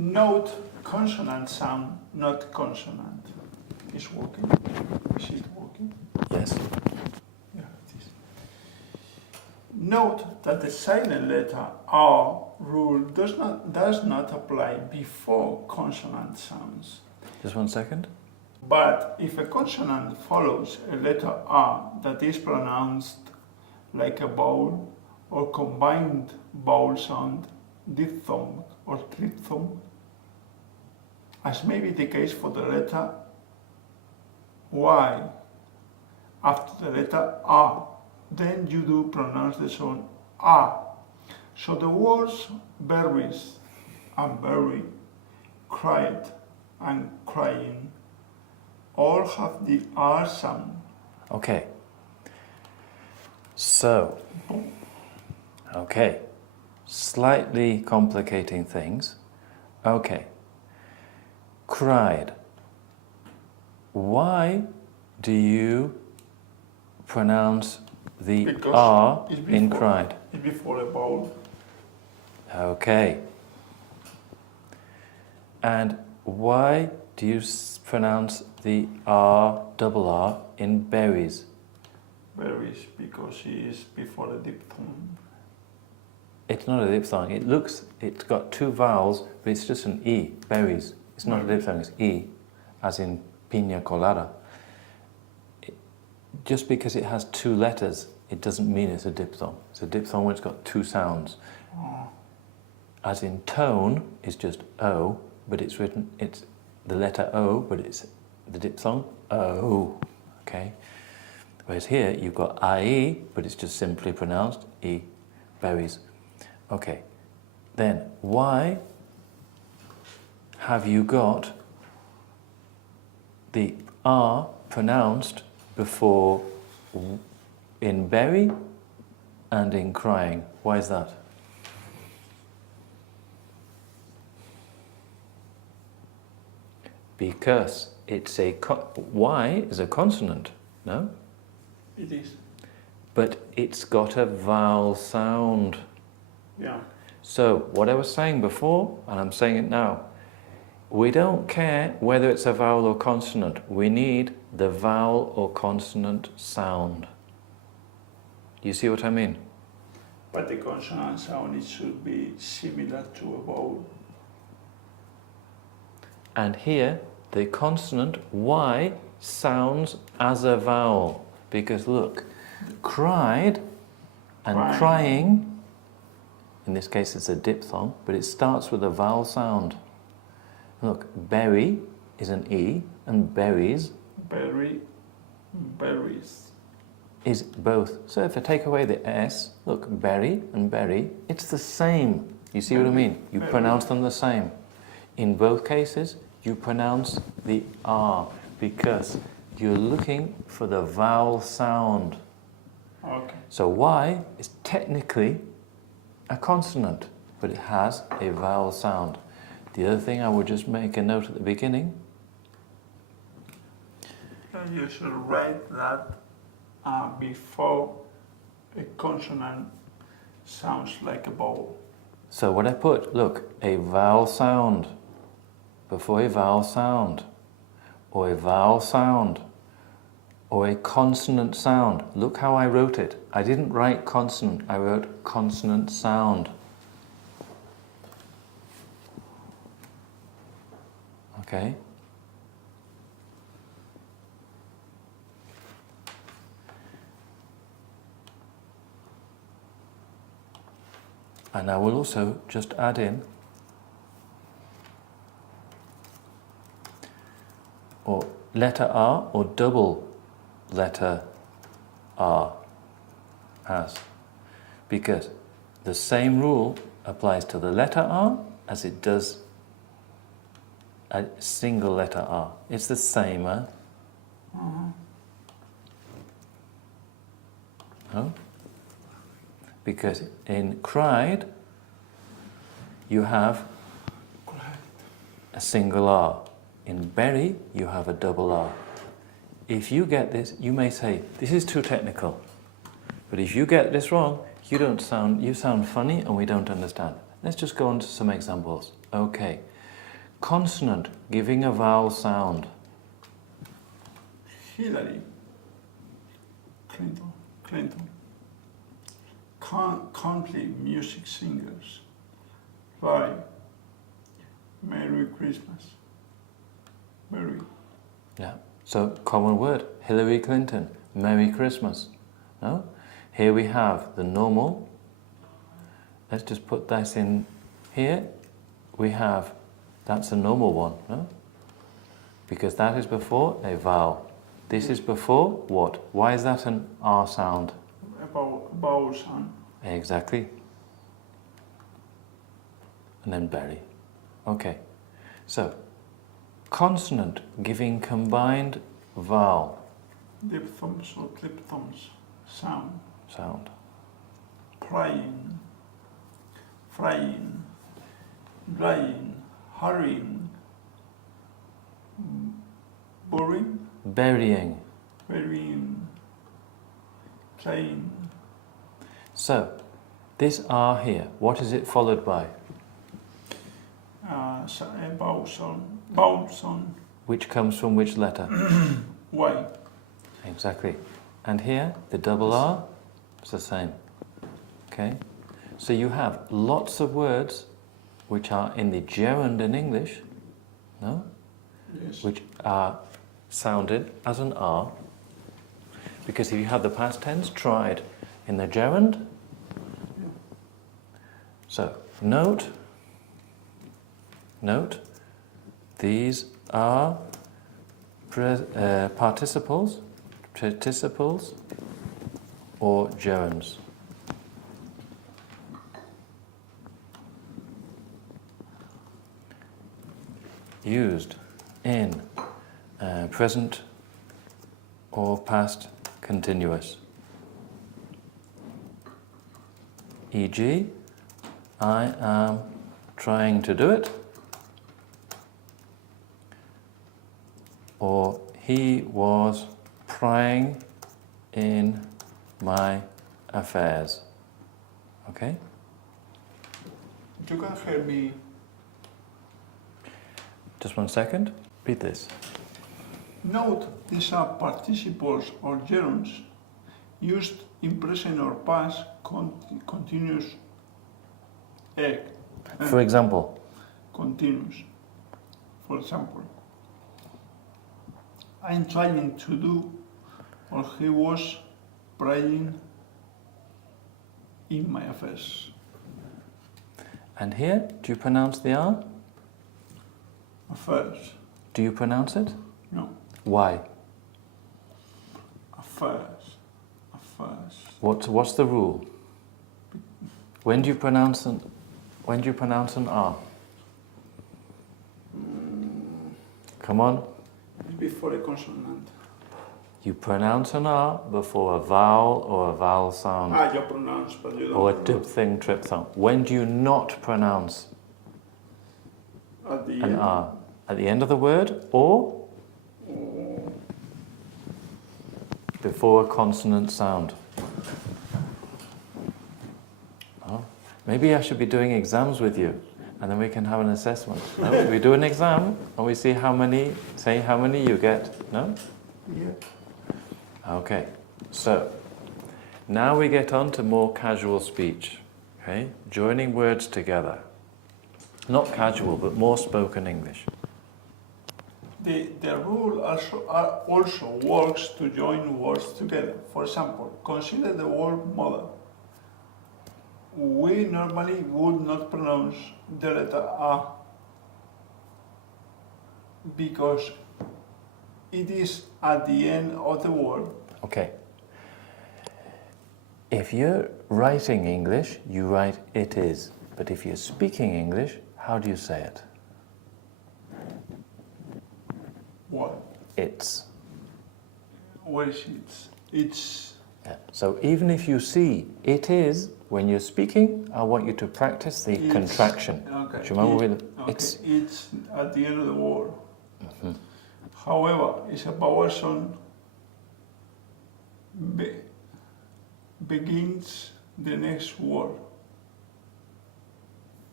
Note consonant sound, not consonant. Is working? Is it working? Yes. Yeah, it is. Note that the silent letter R rule does not apply before consonant sounds. Just 1 second. But if a consonant follows a letter R that is pronounced like a vowel or combined vowel sound, diphthong or triphthong, as may be the case for the letter Y after the letter R, then you do pronounce the sound A. So the words berries and berry, cried and crying all have the R sound. Okay. So, okay. Slightly complicating things. Okay. Cried. Why do you pronounce the Because R it's in before- cried? It's before a vowel. Okay. And why do you pronounce the R, double R, in berries? Berries, because it is before the diphthong. It's not a diphthong. It's got 2 vowels, but it's just an E, berries. It's not a diphthong, it's E, as in piña colada. Just because it has 2 letters, it doesn't mean it's a diphthong. It's a diphthong when it's got 2 sounds. As in tone, it's just O, but it's the letter O, but it's the diphthong O, okay? Whereas here, you've got IE, but it's just simply pronounced E, berries. Okay, then why have you got the R pronounced before in berry and in crying? Why is that? Because it's Y is a consonant, no? It is. But it's got a vowel sound. Yeah. So, what I was saying before, and I'm saying it now, we don't care whether it's a vowel or consonant. We need the vowel or consonant sound. You see what I mean? But the consonant sound, it should be similar to a vowel. And here, the consonant Y sounds as a vowel. Because look, cried and crying, in this case it's a diphthong, but it starts with a vowel sound. Look, berry is an E, and berries Berries. is both. So if I take away the S, look, berry and berry, it's the same. You see what I mean? You pronounce them the same. In both cases, you pronounce the R because you're looking for the vowel sound. Okay. So Y is technically a consonant, but it has a vowel sound. The other thing I would just make a note at the beginning. You should write that before a consonant sounds like a vowel. So what I put, look, a vowel sound before a vowel sound, or a vowel sound, or a consonant sound. Look how I wrote it. I didn't write consonant, I wrote consonant sound. Okay? And I will also just add in or letter R or double letter R as, because the same rule applies to the letter R as it does a single letter R. It's the same, huh? No? Because in cried, you have a single R. In berry, you have a double R. If you get this, you may say, this is too technical. But if you get this wrong, you sound funny and we don't understand. Let's just go on to some examples. Okay. Consonant, giving a vowel sound. Hillary, Clinton. Country music singers. Like Merry Christmas. Merry. Yeah. So common word. Hillary Clinton. Merry Christmas. No? Here we have the normal. Let's just put this in here. We have, that's a normal one, no? Because that is before a vowel. This is before what? Why is that an R sound? Vowel sound. Exactly. And then berry. Okay. So, consonant giving combined vowel. Diphthongs or triphthongs. Sound. Sound. Crying. Frying. Drying. Hurrying. Boring. Burying. Burying. Playing. So, this R here, what is it followed by? Vowel sound. Which comes from which letter? Y. Exactly. And here, the double R, it's the same. Okay? So you have lots of words which are in the gerund in English, no? Yes. Which are sounded as an R. Because if you have the past tense, tried in the gerund. So, note, these are participles or gerunds. Used in present or past continuous. E.g., I am trying to do it, or he was prying in my affairs. Okay? You can hear me. Just 1 second. Read this. Note, these are participles or gerunds used in present or past continuous. For example, Continuous. For example, I'm trying to do, or he was prying in my affairs. and here, do you pronounce the R? Affairs. Do you pronounce it? No. Why? Affairs. What's the rule? When do you pronounce an R? Come on. Before a consonant. You pronounce an R before a vowel or a vowel sound. You pronounce, but you don't Or a pronounce. diphthong. When do you not pronounce At the an end. R? At the end of the word or before a consonant sound? Oh, maybe I should be doing exams with you and then we can have an assessment. No? We do an exam and we see how many you get. No? Yeah. Okay, so now we get on to more casual speech, okay? Joining words together. Not casual, but more spoken English. The rule also works to join words together. For example, consider the word mother. We normally would not pronounce the letter A because it is at the end of the word. Okay. If you're writing English, you write it is. But if you're speaking English, how do you say it? What? It's. Where is it? It's. Yeah. So even if you see it is, when you're speaking, I want you to practice the contraction. Okay. Do you remember with Okay. it's? It's at the end of the word. Mm-hmm. However, it's a vowel sound begins the next word.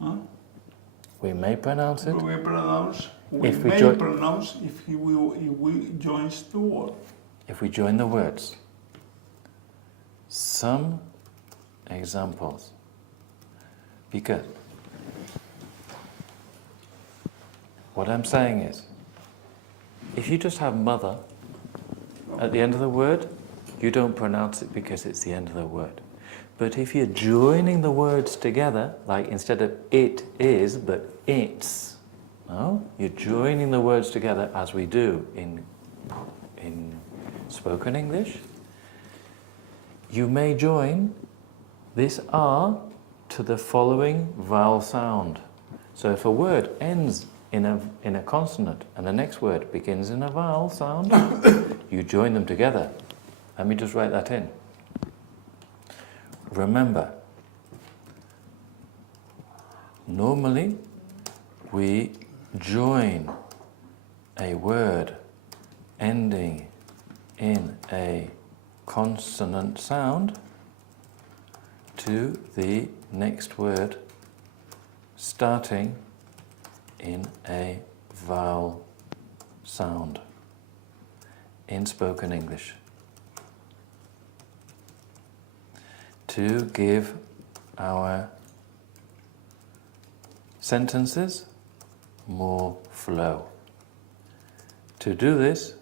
Huh? We may pronounce it. We pronounce. If we may pronounce if we joins the word. If we join the words. Some examples. Because what I'm saying is, if you just have mother at the end of the word, you don't pronounce it because it's the end of the word. But if you're joining the words together, like instead of it is, but it's, no? You're joining the words together as we do in spoken English. You may join this R to the following vowel sound. So if a word ends in a consonant and the next word begins in a vowel sound, you join them together. Let me just write that in. Remember, normally we join a word ending in a consonant sound to the next word starting in a vowel sound in spoken English, to give our sentences more flow. To do this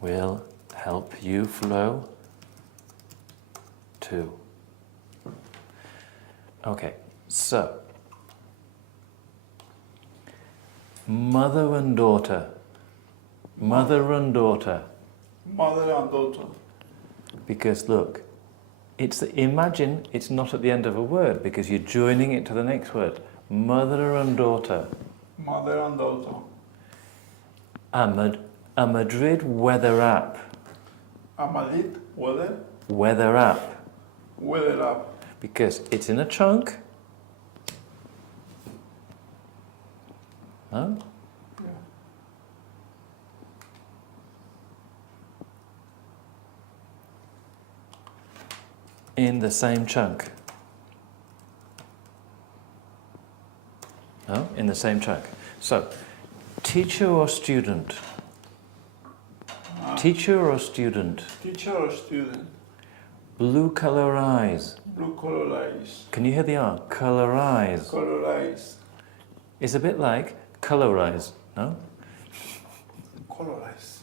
will help you flow too. Okay, so mother and daughter. Mother and daughter. Mother and daughter. Because look, imagine it's not at the end of a word because you're joining it to the next word. Mother and daughter. Mother and daughter. A Madrid weather app. A Madrid weather. Weather app. Weather app. Because it's in a chunk. No? Yeah. In the same chunk. No? In the same chunk. So, teacher or student? Teacher or student? Teacher or student? Blue colour eyes. Blue color eyes. Can you hear the R? Colour eyes. Color eyes. It's a bit like colour eyes, no? Color eyes.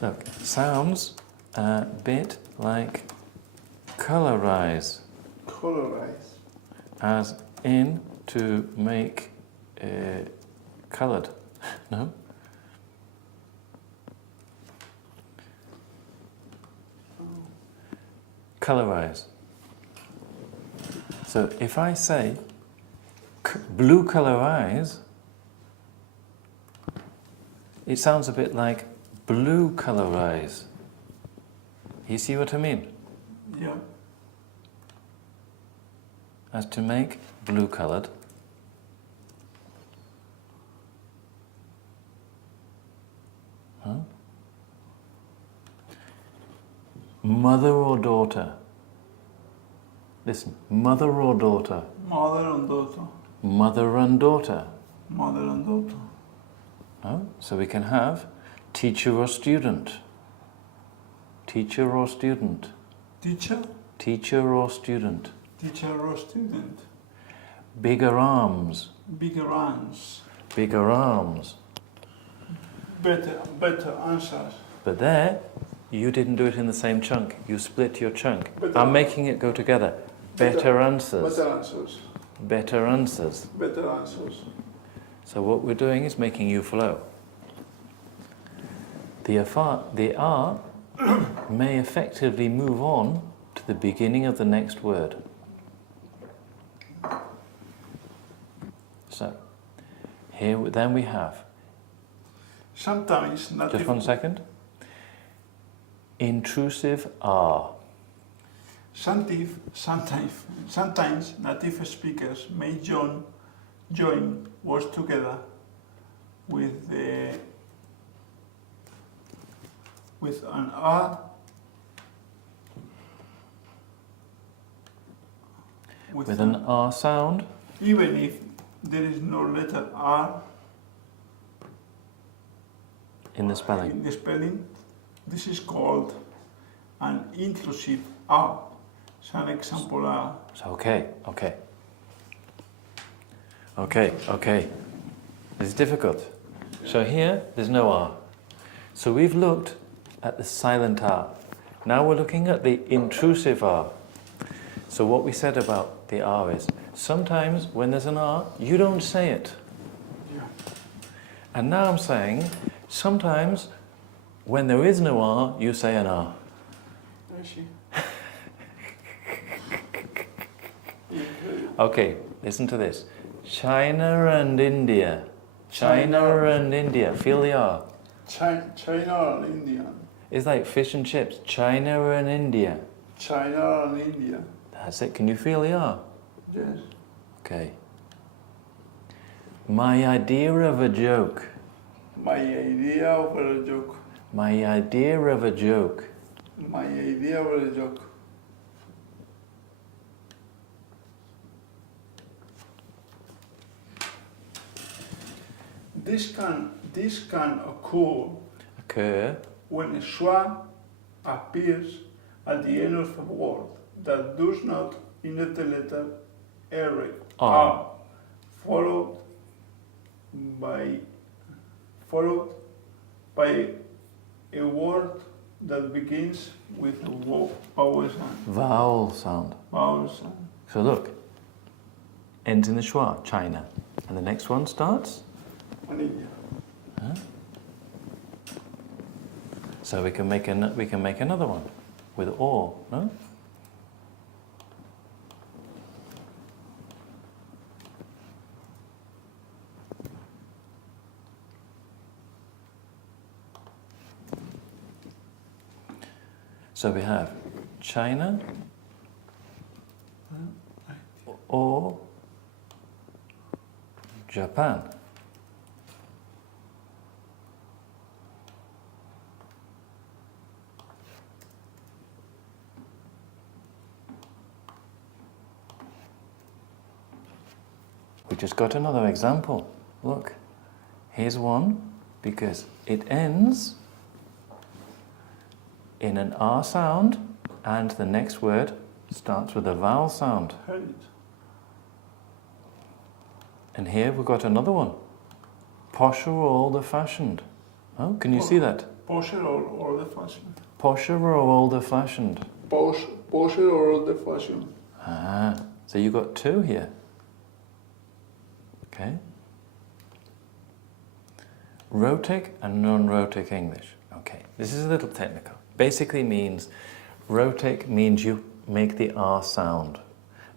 Look, sounds a bit like colour eyes. Color eyes. As in to make coloured, no? Colorize. So if I say blue colour eyes, it sounds a bit like blue colour eyes. You see what I mean? Yeah. As to make blue coloured. Huh? Mother or daughter? Listen, mother or daughter? Mother and daughter. Mother and daughter. Mother and daughter. Oh, so we can have teacher or student. Teacher or student. Teacher. Teacher or student. Teacher or student. Bigger arms. Bigger arms. Bigger arms. Better answers. But there, you didn't do it in the same chunk. You split your chunk. Better. I'm making it go together. Better answers. Better answers. Better answers. Better answers. So what we're doing is making you flow. The R may effectively move on to the beginning of the next word. So, here then we have. Sometimes native. Just one second. Intrusive R. Sometimes native speakers may join words together with an R. with an R sound. Even if there is no letter R In the spelling. in the spelling, this is called an intrusive R. So an example are So, okay. This is difficult. So here, there's no R. So we've looked at the silent R. Now we're looking at the intrusive R. So what we said about the R is, sometimes when there's an R, you don't say it. yeah. And now I'm saying, sometimes when there is no R, you say an R. I see. Okay, listen to this. China and India. China and India. Feel the R. China and India. It's like fish and chips. China and India. China and India. That's it. Can you feel the R? Yes. Okay. My idea of a joke. My idea of a joke. My idea of a joke. My idea of a joke. This can occur when a schwa appears at the end of a word that does not emit the letter R, followed by a word that begins with a vowel sound. Vowel sound. Vowel sound. So look. Ends in the schwa, China. And the next one starts? And India. Huh? So we can make another one with or, no? So we have China or Japan. We just got another example. Look, here's one because it ends in an R sound and the next word starts with a vowel sound. Heard it. And here we've got another one. Posher or older fashioned. Oh, can you see that? Posher or older fashioned. Posher or older fashioned. Posher or older fashioned. Ah, so you got two here. Okay. Rhotic and non-rhotic English. Okay, this is a little technical. Basically means, rhotic means you make the R sound.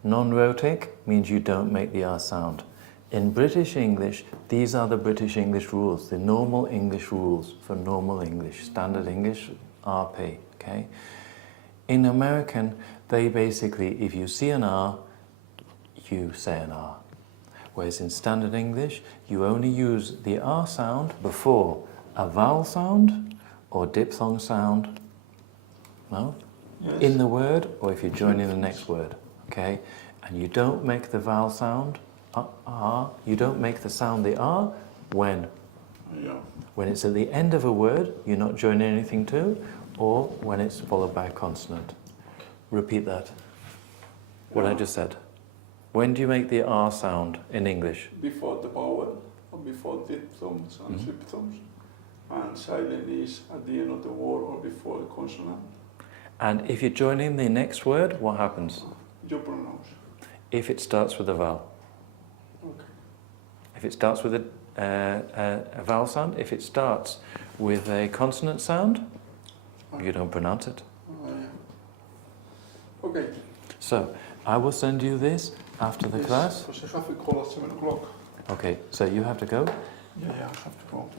Non-rhotic means you don't make the R sound. In British English, these are the British English rules, the normal English rules for normal English, standard English, RP, okay? In American, they basically, if you see an R, you say an R. Whereas in standard English, you only use the R sound before a vowel sound or diphthong sound, no? Yes. In the word, or if you join in the next word, okay? And you don't make the vowel sound, R, you don't make the sound the R when? Yeah. When it's at the end of a word, you're not joining anything to, or when it's followed by a consonant. Repeat that. What I just said. When do you make the R sound in English? Before the vowel, or before diphthongs and diphthongs. And silent is at the end of the word or before the consonant. And if you join in the next word, what happens? You pronounce. If it starts with a vowel. Okay. If it starts with a vowel sound, if it starts with a consonant sound, you don't pronounce it. Yeah. Okay. So, I will send you this after the class. Because I have a call at 7 o'clock. Okay, so you have to go. Yeah, I have to go.